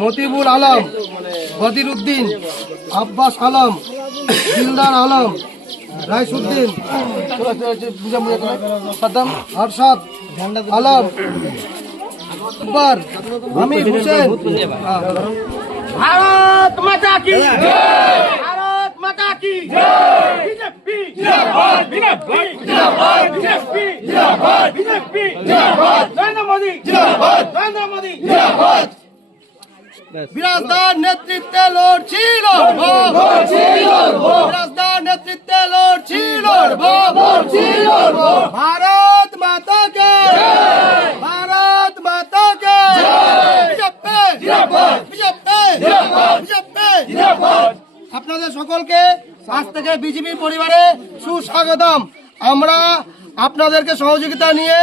মতিবুল আলম, বদির উদ্দিন, আব্বাস আলম, দিলদার আলম, রাইসুদ্দিন, আরশাদ আলম, আমির হোসেন। भारत माता की जय, भारत माता की जय। बीजेपी जिंदाबाद, बीजेपी जिंदाबाद, बीजेपी जिंदाबाद, बीजेपी जिंदाबाद, नरेंद्र मोदी जिंदाबाद, नरेंद्र मोदी जिंदाबाद। বিরাজদার নেতৃত্বে লড়ছি লড়বো, বিরাজদার নেতৃত্বে লড়ছি লড়বো, ভারত মাতা কে, ভারত মাতা কে, বিজেপি জিন্দাবাদ, বিজেপি জিন্দাবাদ, বিজেপি জিন্দাবাদ। আপনাদের সকলকে আজ থেকে বিজেপি পরিবারে সুস্বাগতম। আমরা আপনাদেরকে সহযোগিতা নিয়ে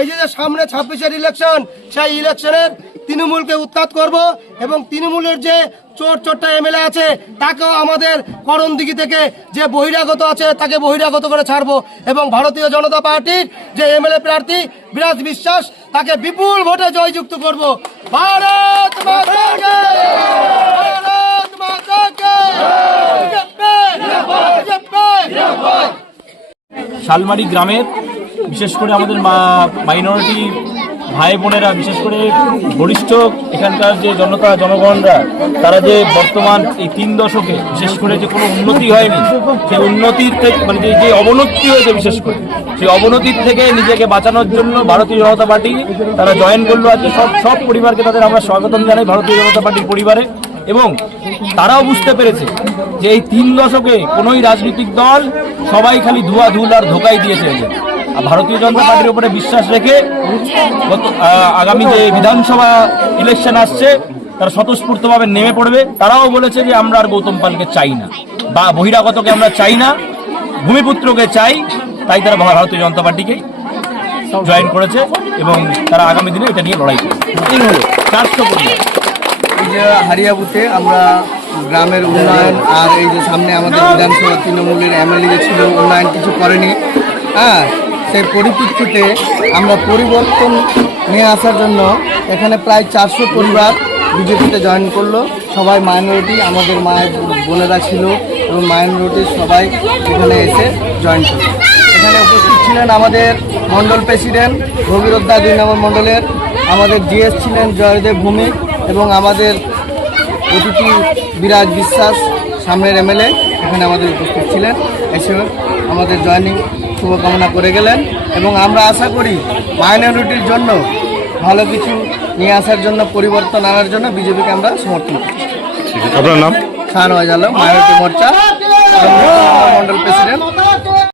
এই যে সামনে 26-এর ইলেকশন, সেই ইলেকশনের তৃণমূলকে উৎখাত করব এবং তৃণমূলের যে চোরটা এমএলএ আছে তাকেও আমাদের করণদিঘি থেকে যে বহিরাগত আছে তাকে বহিরাগত করে ছাড়বো এবং ভারতীয় জনতা পার্টির যে এমএলএ প্রার্থী বিরাজ বিশ্বাস তাকে বিপুল ভোটে জয়যুক্ত করব। ভারত মাতা কে, ভারত মাতা কে, বিজেপি বিজেপি জিন্দাবাদ। শালমারি গ্রামের বিশেষ করে আমাদের মাইনরিটি ভাই বোনেরা, বিশেষ করে বরিষ্ঠ এখানকার যে জনগণরা, তারা যে বর্তমান এই 3 দশকে বিশেষ করে যে কোনো উন্নতি হয়নি, সেই উন্নতির থেকে মানে যে অবনতি হয়েছে, বিশেষ করে সেই অবনতির থেকে নিজেকে বাঁচানোর জন্য ভারতীয় জনতা পার্টি তারা জয়েন করলো। আজকে সব পরিবারকে তাদের আমরা স্বাগতম জানাই ভারতীয় জনতা পার্টির পরিবারে। এবং তারাও বুঝতে পেরেছে যে এই 3 দশকে কোনোই রাজনৈতিক দল সবাই খালি ধুল আর ধোকাই দিয়েছে। ভারতীয় জনতা পার্টির উপরে বিশ্বাস রেখে আগামী যে বিধানসভা ইলেকশন আসছে তারা স্বতঃস্ফূর্তভাবে নেমে পড়বে। তারাও বলেছে যে আমরা আর গৌতম পালকে চাই না, বা বহিরাগতকে আমরা চাই না, ভূমিপুত্রকে চাই। তাই তারা ভারতীয় জনতা পার্টিকে জয়েন করেছে এবং তারা আগামী দিনে এটা নিয়ে লড়াই করবে। এই হলো 400 পরিবার। এই যে হারিয়া বুথে আমরা গ্রামের উন্নয়ন আর এই যে সামনে আমাদের বিধানসভা তৃণমূলের এমএলএ ছিল, উন্নয়ন কিছু করেনি, সেই পরিপ্রেক্ষিতে আমরা পরিবর্তন নিয়ে আসার জন্য এখানে প্রায় 400 পরিবার বিজেপিতে জয়েন করলো। সবাই মাইনরিটি, আমাদের মায়ের বোনেরা ছিল এবং মাইনরিটির সবাই এখানে এসে জয়েন করলো। এখানে উপস্থিত ছিলেন আমাদের মণ্ডল প্রেসিডেন্ট ভগীরথদা 2 নম্বর মণ্ডলের, আমাদের জিএস ছিলেন জয়দেব ভূমিক এবং আমাদের অতিথি বিরাজ বিশ্বাস সামনের এমএলএ এখানে আমাদের উপস্থিত ছিলেন, এসে আমাদের জয়েনিং শুভকামনা করে গেলেন। এবং আমরা আশা করি মাইনরিটির জন্য ভালো কিছু নিয়ে আসার জন্য, পরিবর্তন আনার জন্য বিজেপিকে আমরা সমর্থন করছি। আপনার নাম? শাহনওয়াজ আলম, মাইনরিটি মোর্চা মণ্ডল প্রেসিডেন্ট।